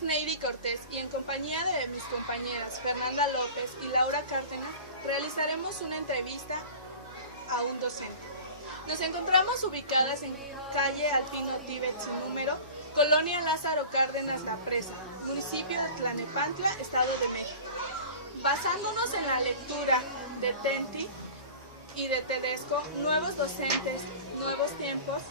es Neidy Cortés y en compañía de mis compañeras Fernanda López y Laura Cárdenas realizaremos una entrevista a un docente. Nos encontramos ubicadas en calle Altino Tíbet sin número, Colonia Lázaro Cárdenas La Presa, municipio de Tlalnepantla, Estado de México. Basándonos en la lectura de Tenty y de Tedesco, Nuevos docentes, nuevos tiempos,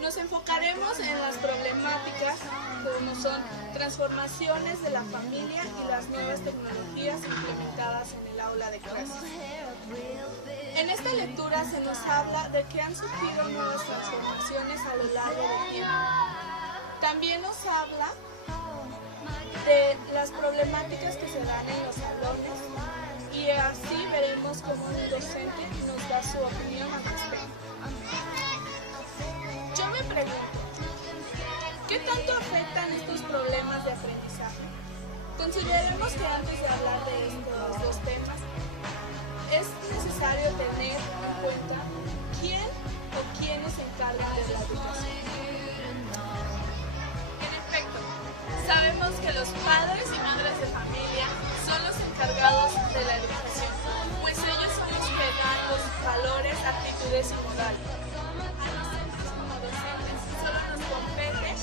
nos enfocaremos en las problemáticas como son transformaciones de la familia y las nuevas tecnologías implementadas en el aula de clases. En esta lectura se nos habla de que han surgido nuevas transformaciones a lo largo del tiempo. También nos habla de las problemáticas que se dan en los salones y así veremos cómo un docente nos da su opinión al respecto. Yo me pregunto, ¿qué tanto afectan estos problemas de aprendizaje? Consideremos que antes de hablar de estos dos temas, es necesario tener en cuenta quién o quiénes se encargan de la educación. En efecto, sabemos que los padres y madres de familia son los encargados de la educación, pues ellos son los que dan los valores, actitudes y morales. Solo nos compete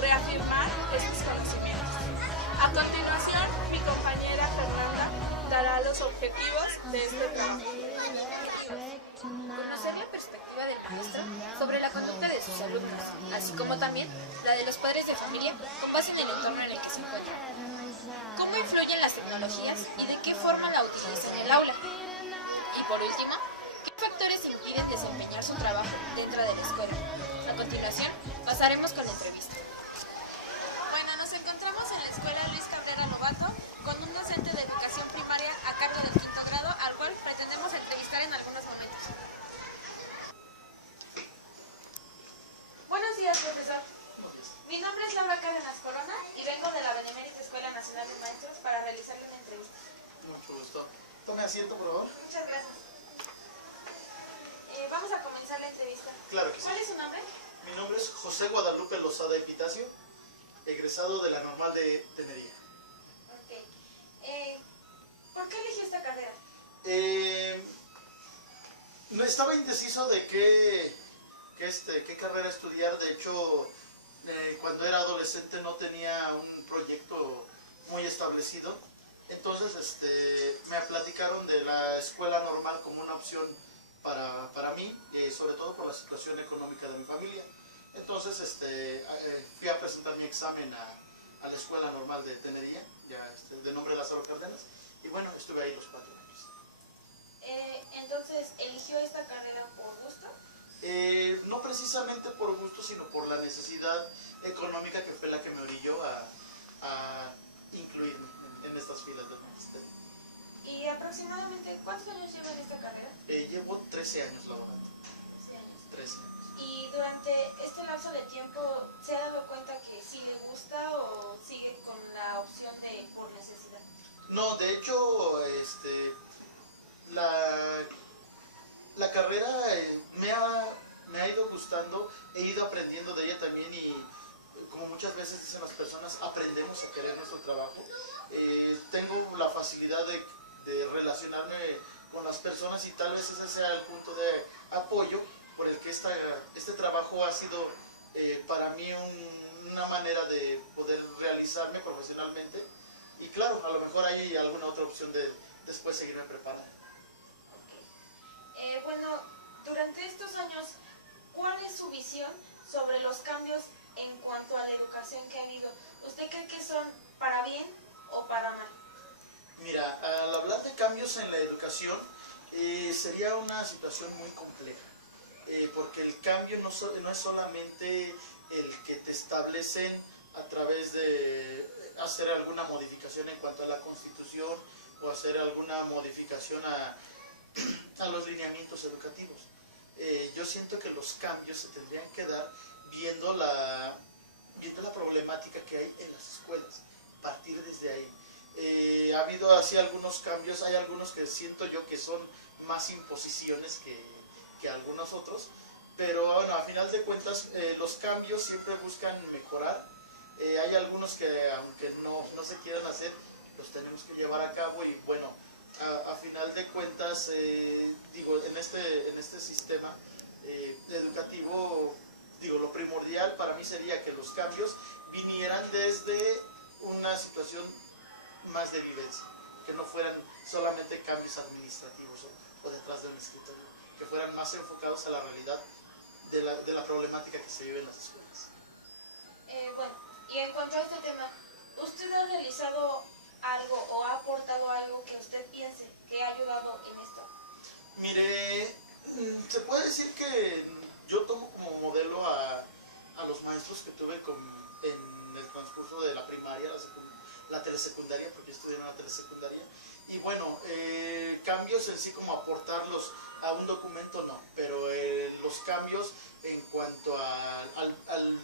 reafirmar estos conocimientos. A continuación, mi compañera Fernanda dará los objetivos de este trabajo. Conocer la perspectiva del maestro sobre la conducta de sus alumnos, así como también la de los padres de familia con base en el entorno en el que se encuentran. Cómo influyen las tecnologías y de qué forma la utilizan en el aula. Y por último, ¿qué factores impiden desempeñar su trabajo dentro de la escuela? A continuación, pasaremos con la entrevista. Bueno, nos encontramos en la escuela Luis Cabrera Novato con un docente de educación primaria a cargo del quinto grado, al cual pretendemos entrevistar en algunos momentos. Buenos días, profesor. Mi nombre es Laura Cárdenas Corona y vengo de la Benemérita Escuela Nacional de Maestros para realizarle una entrevista. Mucho gusto. Tome asiento, por favor. Muchas gracias. Vamos a comenzar la entrevista. Claro que sí. ¿Cuál es su nombre? Mi nombre es José Guadalupe Lozada Epitacio, egresado de la Normal de Tenería. Ok. ¿Por qué eligió esta carrera? No estaba indeciso de qué carrera estudiar. De hecho, cuando era adolescente no tenía un proyecto muy establecido. Entonces me platicaron de la escuela normal como una opción para mí, sobre todo por la situación económica de mi familia. Entonces fui a presentar mi examen a la escuela normal de Tenería, de nombre Lázaro Cárdenas, y bueno, estuve ahí los 4 años. Entonces, ¿eligió esta carrera por gusto? No precisamente por gusto, sino por la necesidad económica que fue la que me orilló a incluirme en estas filas del magisterio. ¿Y aproximadamente cuántos años lleva en esta carrera? Llevo 13 años laborando. 13 años. 13 años. ¿Y durante este lapso de tiempo se ha dado cuenta que sí le gusta o sigue con la opción de por necesidad? No, de hecho, la carrera me ha ido gustando, he ido aprendiendo de ella también y como muchas veces dicen las personas, aprendemos a querer nuestro trabajo. Tengo la facilidad de relacionarme con las personas y tal vez ese sea el punto de apoyo por el que este trabajo ha sido para mí una manera de poder realizarme profesionalmente y claro, a lo mejor hay alguna otra opción de después seguirme preparando. Okay. Bueno, durante estos años, ¿cuál es su visión sobre los cambios en cuanto a la educación que ha habido? ¿Usted cree que son para bien o para mal? Mira, al hablar de cambios en la educación, sería una situación muy compleja, porque el cambio no es solamente el que te establecen a través de hacer alguna modificación en cuanto a la Constitución o hacer alguna modificación a los lineamientos educativos. Yo siento que los cambios se tendrían que dar viendo la problemática que hay en las escuelas, partir desde ahí. Ha habido así algunos cambios, hay algunos que siento yo que son más imposiciones que algunos otros, pero bueno, a final de cuentas los cambios siempre buscan mejorar Hay algunos que aunque no se quieran hacer, los tenemos que llevar a cabo y bueno, a final de cuentas, digo, en este sistema educativo, digo, lo primordial para mí sería que los cambios vinieran desde una situación más de vivencia, que no fueran solamente cambios administrativos o detrás de un escritorio, que fueran más enfocados a la realidad de la problemática que se vive en las escuelas. Bueno, y en cuanto a este tema, ¿usted ha realizado algo o ha aportado algo que usted piense que ha ayudado en esto? Mire, se puede decir que yo tomo como modelo a los maestros que tuve en el transcurso de la primaria, la telesecundaria, porque yo estudié en una telesecundaria. Y bueno, cambios en sí como aportarlos a un documento no, pero los cambios en cuanto al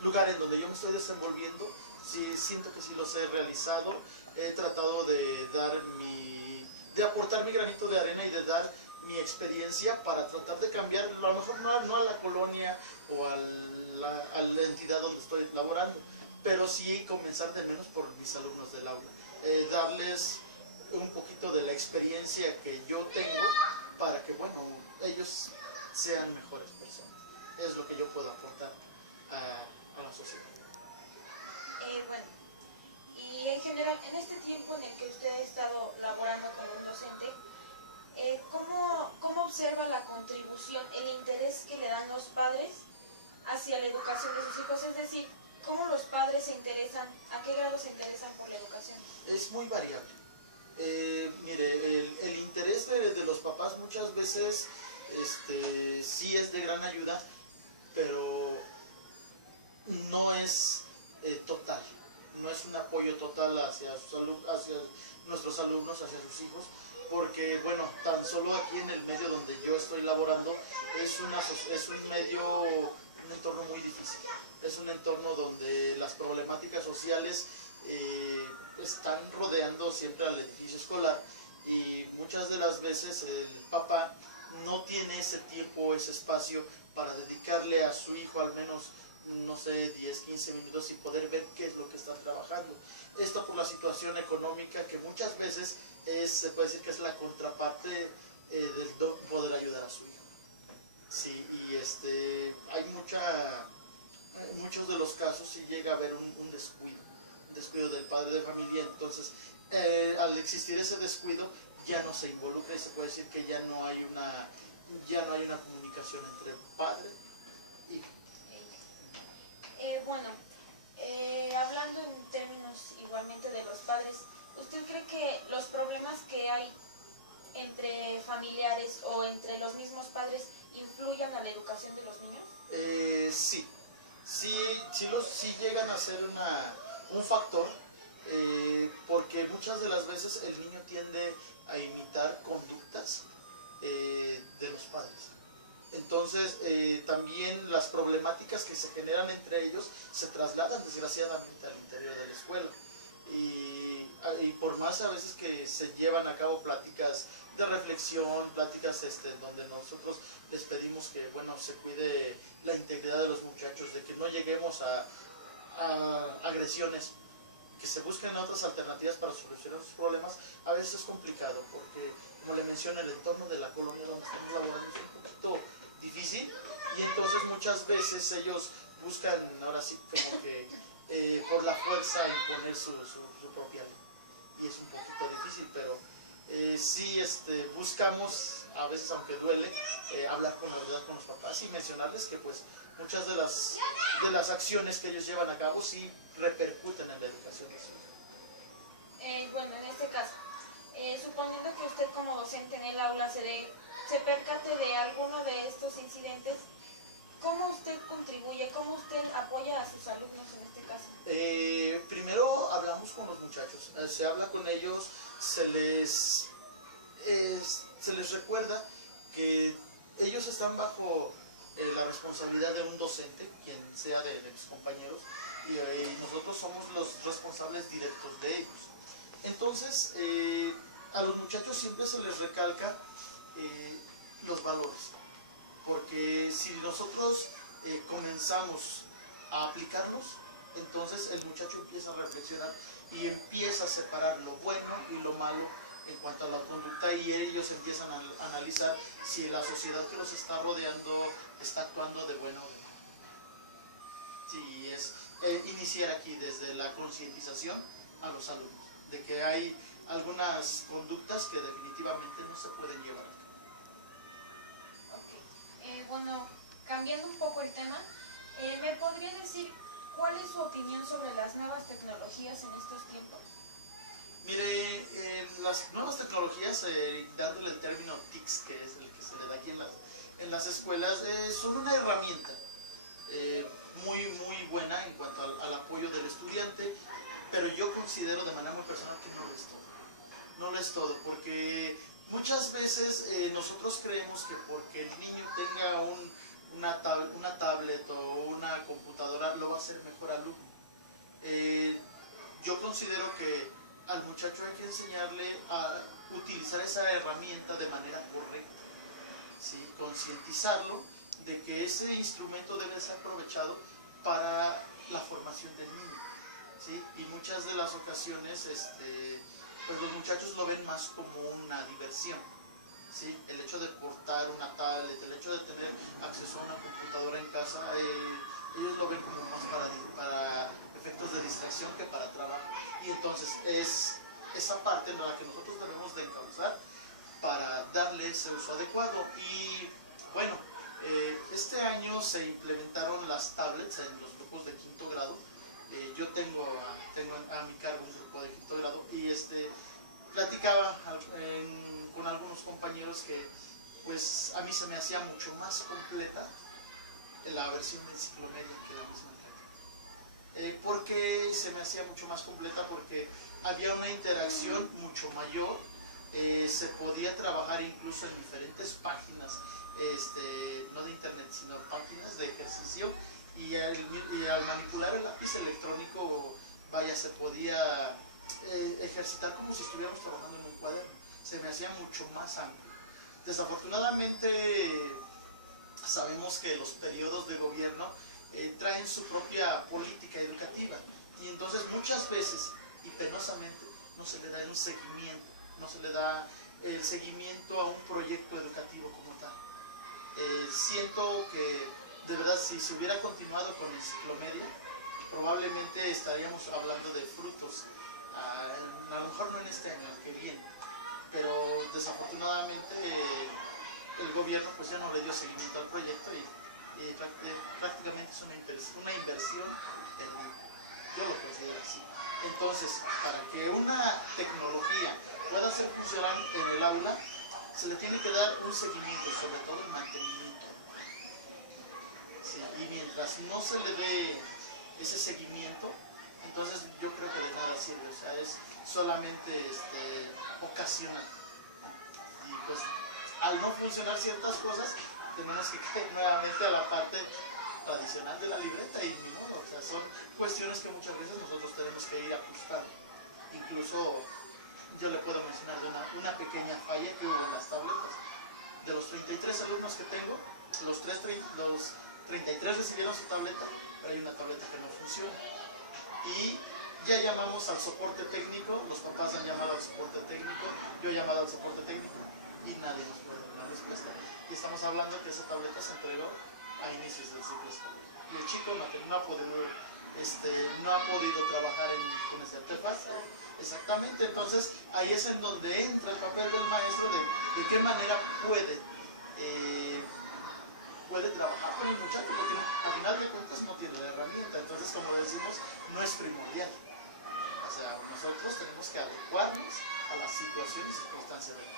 lugar en donde yo me estoy desenvolviendo, sí siento que sí los he realizado. He tratado de aportar mi granito de arena y de dar mi experiencia para tratar de cambiar, a lo mejor no a la colonia o a la entidad donde estoy laborando, pero sí comenzar de menos por mis alumnos del aula, darles un poquito de la experiencia que yo tengo para que, bueno, ellos sean mejores personas. Es lo que yo puedo aportar a la sociedad. Bueno, y en general, en este tiempo en el que usted ha estado laborando como un docente, ¿cómo observa la contribución, el interés que le dan los padres hacia la educación de sus hijos? Es decir, ¿cómo los padres se interesan, a qué grado se interesan por la educación? Es muy variable. Mire, el interés de los papás muchas veces sí es de gran ayuda, pero no es total, no es un apoyo total hacia nuestros alumnos, hacia sus hijos, porque bueno, tan solo aquí en el medio donde yo estoy laborando es un entorno muy difícil, es un entorno donde las problemáticas sociales están rodeando siempre al edificio escolar y muchas de las veces el papá no tiene ese tiempo, ese espacio para dedicarle a su hijo al menos, no sé, 10, 15 minutos y poder ver qué es lo que están trabajando. Esto por la situación económica que muchas veces se puede decir que es la contraparte del poder ayudar a su hijo. Sí, y hay muchos de los casos sí llega a haber un descuido del padre de familia, entonces al existir ese descuido ya no se involucra y se puede decir que ya no hay una comunicación entre padre y hijo. Bueno, hablando en términos igualmente de los padres, ¿usted cree que los problemas que hay entre familiares o entre los mismos padres influyan a la educación de los niños? Sí llegan a ser un factor, porque muchas de las veces el niño tiende a imitar conductas de los padres. Entonces, también las problemáticas que se generan entre ellos se trasladan desgraciadamente al interior de la escuela. Y por más a veces que se llevan a cabo pláticas de reflexión, pláticas donde nosotros les pedimos que, bueno, se cuide la integridad de los muchachos, de que no lleguemos a agresiones, que se busquen otras alternativas para solucionar sus problemas, a veces es complicado, porque, como le mencioné, el entorno de la colonia donde estamos laborando es un poquito difícil, y entonces muchas veces ellos buscan, ahora sí, como que por la fuerza imponer su propia ley, y es un poquito difícil, pero sí buscamos, a veces aunque duele, hablar con la verdad con los papás y mencionarles que pues muchas de las acciones que ellos llevan a cabo sí repercuten en la educación de su hijo. Bueno, en este caso, suponiendo que usted como docente en el aula se percate de alguno de estos incidentes, ¿cómo usted contribuye, cómo usted apoya a sus alumnos en este caso? Primero hablamos con los muchachos, se habla con ellos, se les recuerda que ellos están bajo la responsabilidad de un docente, quien sea de mis compañeros, y nosotros somos los responsables directos de ellos. Entonces, a los muchachos siempre se les recalca los valores, porque si nosotros comenzamos a aplicarlos, entonces el muchacho empieza a reflexionar y empieza a separar lo bueno y lo malo en cuanto a la conducta, y ellos empiezan a analizar si la sociedad que los está rodeando está actuando de bueno o de malo. Sí, es iniciar aquí desde la concientización a los alumnos de que hay algunas conductas que definitivamente no se pueden llevar a cabo. Ok. Bueno, cambiando un poco el tema, ¿me podría decir cuál es su opinión sobre las nuevas tecnologías en estos tiempos? Mire, las nuevas tecnologías, dándole el término TICs, que es el que se le da aquí en las escuelas, son una herramienta muy buena en cuanto al apoyo del estudiante, pero yo considero de manera muy personal que no lo es todo. No lo es todo, porque muchas veces nosotros creemos que porque el niño tenga una tablet o una computadora lo va a hacer mejor alumno. Yo considero que al muchacho hay que enseñarle a utilizar esa herramienta de manera correcta, ¿sí? Concientizarlo de que ese instrumento debe ser aprovechado para la formación del niño, ¿sí? Y muchas de las ocasiones pues los muchachos lo ven más como una diversión, ¿sí? El hecho de portar una tablet, el hecho de tener acceso a una computadora en casa, ellos lo ven como más para efectos de distracción que para trabajo. Y entonces es esa parte en la que nosotros debemos de encauzar para darle ese uso adecuado. Y bueno, este año se implementaron las tablets en los grupos de quinto grado. Yo tengo a mi cargo un grupo de quinto grado y platicaba con algunos compañeros que pues a mí se me hacía mucho más completa la versión de enciclomedia que la misma tablet. ¿Por qué se me hacía mucho más completa? Porque había una interacción mucho mayor, se podía trabajar incluso en diferentes páginas, no de internet, sino páginas de ejercicio, y al manipular el lápiz electrónico, vaya, se podía ejercitar como si estuviéramos trabajando en un cuaderno. Se me hacía mucho más amplio. Desafortunadamente sabemos que los periodos de gobierno traen su propia política educativa, y entonces muchas veces y penosamente no se le da un seguimiento, no se le da el seguimiento a un proyecto educativo como tal. Siento que de verdad si se hubiera continuado con enciclomedia, probablemente estaríamos hablando de frutos, a lo mejor no en este año, el que viene, pero desafortunadamente el gobierno pues ya no le dio seguimiento al proyecto y prácticamente es una inversión perdida. Yo lo considero así. Entonces, para que una tecnología pueda ser funcional en el aula, se le tiene que dar un seguimiento, sobre todo el mantenimiento. Sí, y mientras no se le dé ese seguimiento, entonces yo creo que de nada sirve, o sea, es solamente ocasional. Y pues al no funcionar ciertas cosas, tenemos que caer nuevamente a la parte tradicional de la libreta y ni modo, o sea, son cuestiones que muchas veces nosotros tenemos que ir ajustando. Incluso yo le puedo mencionar de una pequeña falla que hubo en las tabletas. De los 33 alumnos que tengo, los 33 recibieron su tableta, pero hay una tableta que no funciona. Y ya llamamos al soporte técnico, los papás han llamado al soporte técnico, yo he llamado al soporte técnico y nadie nos puede dar una respuesta. Y estamos hablando que esa tableta se entregó a inicios del ciclo escolar. Y el chico no ha podido trabajar con ese artefacto. Exactamente, entonces ahí es en donde entra el papel del maestro de qué manera puede trabajar con el muchacho, porque al final de cuentas no tiene la herramienta, entonces como decimos, no es primordial. O sea, nosotros tenemos que adecuarnos a la situación y circunstancia de la vida.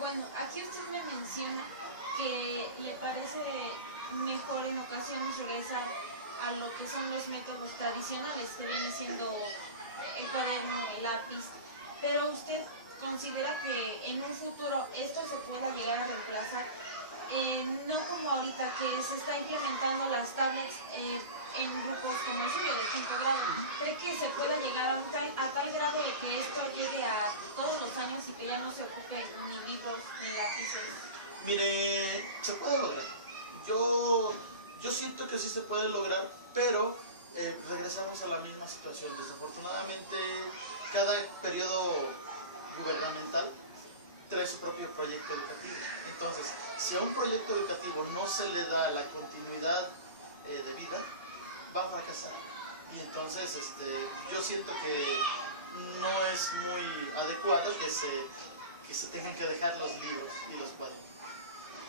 Bueno, aquí usted me menciona que le parece mejor en ocasiones regresar a lo que son los métodos tradicionales, que viene siendo el cuaderno, el lápiz, pero usted considera que en un futuro esto se pueda llegar a reemplazar, no como ahorita que se está implementando las tablets en grupos como el suyo de quinto grado. ¿Cree que se pueda llegar a tal grado de que esto llegue a todos los años y que ya no se ocupe ni libros ni lápices? Mire, se puede lograr. Yo Yo siento que sí se puede lograr, pero regresamos a la misma situación. Desafortunadamente, cada periodo gubernamental trae su propio proyecto educativo. Entonces, si a un proyecto educativo no se le da la continuidad de vida, va a fracasar. Y entonces yo siento que no es muy adecuado que se tengan que dejar los libros y los cuadernos.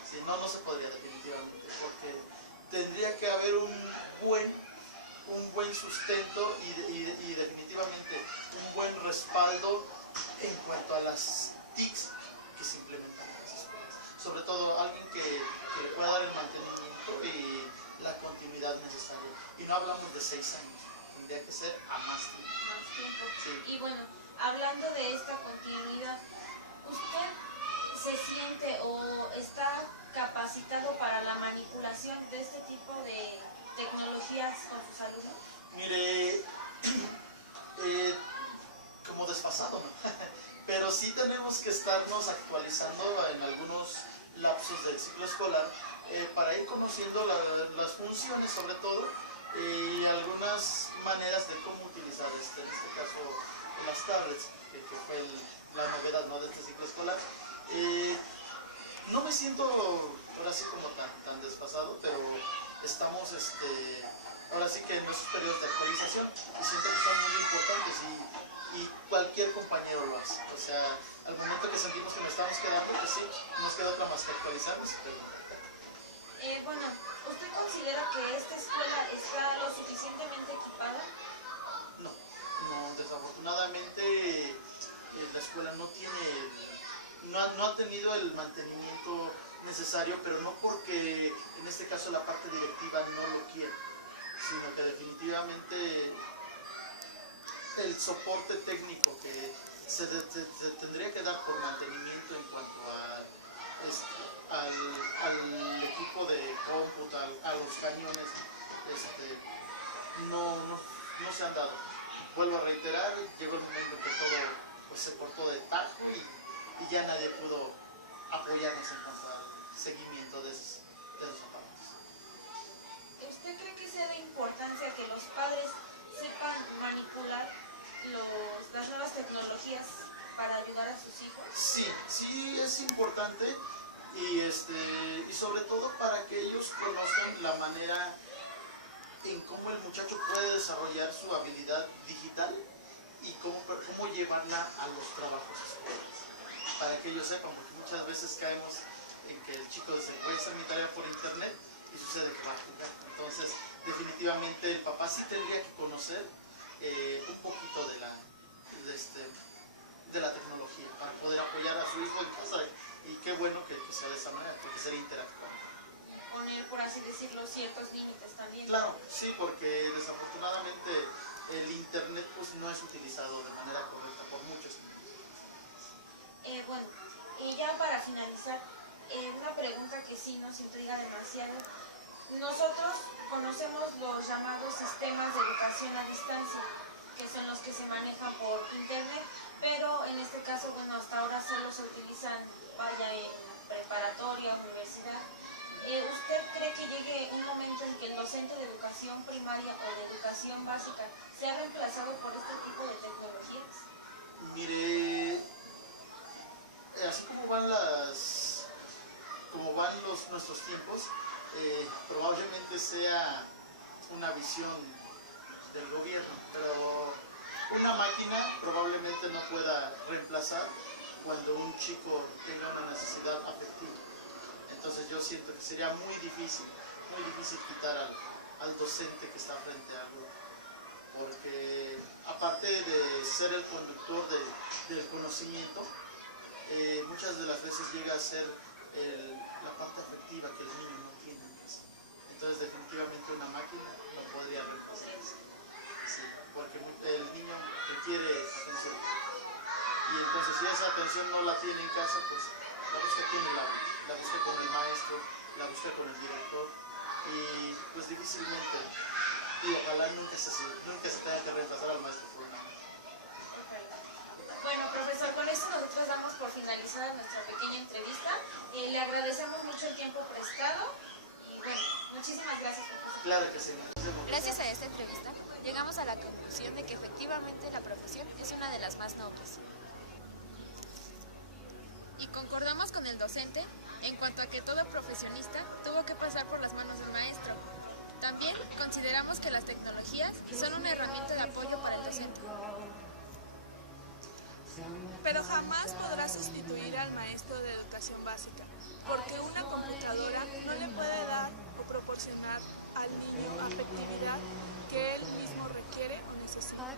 Si no, no se podría definitivamente, porque tendría que haber un buen sustento y definitivamente un buen respaldo en cuanto a las TICs que se implementan en las escuelas. Sobre todo alguien que le pueda dar el mantenimiento y la continuidad necesaria. Y no hablamos de 6 años, tendría que ser a más tiempo. Más tiempo. Sí. Y bueno, hablando de esta continuidad, ¿usted se siente o está capacitado para la manipulación de este tipo de tecnologías con sus alumnos? Mire, como desfasado, ¿no? Pero sí tenemos que estarnos actualizando en algunos lapsos del ciclo escolar para ir conociendo las funciones, sobre todo, y algunas maneras de cómo utilizar en este caso las tablets, que fue la novedad, ¿no?, de este ciclo escolar. No me siento ahora sí como tan desfasado, pero estamos ahora sí que en esos periodos de actualización y siento que son muy importantes y cualquier compañero lo hace. O sea, al momento que sentimos que nos estamos quedando, pues sí, no nos queda otra más que actualizarnos. Bueno, ¿usted considera que esta escuela está lo suficientemente equipada? No, desafortunadamente la escuela no ha tenido el mantenimiento necesario, pero no porque en este caso la parte directiva no lo quiere, sino que definitivamente el soporte técnico que se tendría que dar por mantenimiento en cuanto al equipo de cómputo, a los cañones, no se han dado. Vuelvo a reiterar, llegó el momento en que todo pues, se cortó de tajo y ya nadie pudo apoyarnos en cuanto al seguimiento de esos aparatos. ¿Usted cree que sea de importancia que los padres sepan manipular las nuevas tecnologías para ayudar a sus hijos? Sí es importante y sobre todo para que ellos conozcan la manera en cómo el muchacho puede desarrollar su habilidad digital y cómo llevarla a los trabajos escolares. Para que ellos sepan, porque muchas veces caemos en que el chico dice, voy a hacer mi tarea por internet y sucede que va a jugar. Entonces, definitivamente el papá sí tendría que conocer un poquito de la tecnología para poder apoyar a su hijo en casa. Y qué bueno que sea de esa manera, porque sería interactuar. Poner, por así decirlo, ciertos límites también. Claro, sí, porque desafortunadamente el internet pues, no es utilizado de manera correcta por muchos. Bueno, y ya para finalizar, una pregunta que sí nos intriga demasiado. Nosotros conocemos los llamados sistemas de educación a distancia, que son los que se manejan por internet, pero en este caso, bueno, hasta ahora solo se utilizan, en preparatoria, universidad. ¿Usted cree que llegue un momento en que el docente de educación primaria o de educación básica sea reemplazado por este tipo de tecnologías? Mire, así como van nuestros tiempos, probablemente sea una visión del gobierno, pero una máquina probablemente no pueda reemplazar cuando un chico tenga una necesidad afectiva. Entonces yo siento que sería muy difícil quitar al docente que está frente al grupo, porque aparte de ser el conductor del conocimiento, muchas de las veces llega a ser la parte afectiva que el niño no tiene en casa. Entonces definitivamente una máquina no podría reemplazar eso. Sí, porque el niño requiere atención. Y entonces si esa atención no la tiene en casa, pues la busca aquí en el aula, la busca con el maestro, la busca con el director y pues difícilmente, y ojalá nunca se tenga que reemplazar al maestro por una máquina. Bueno, profesor, con esto nosotros damos por finalizada nuestra pequeña entrevista. Le agradecemos mucho el tiempo prestado y bueno, Muchísimas gracias, profesor. Claro que sí. Gracias a esta entrevista, llegamos a la conclusión de que efectivamente la profesión es una de las más nobles. Y concordamos con el docente en cuanto a que todo profesionista tuvo que pasar por las manos del maestro. También consideramos que las tecnologías son una herramienta de apoyo para el docente. Pero jamás podrá sustituir al maestro de educación básica, porque una computadora no le puede dar o proporcionar al niño afectividad que él mismo requiere o necesita.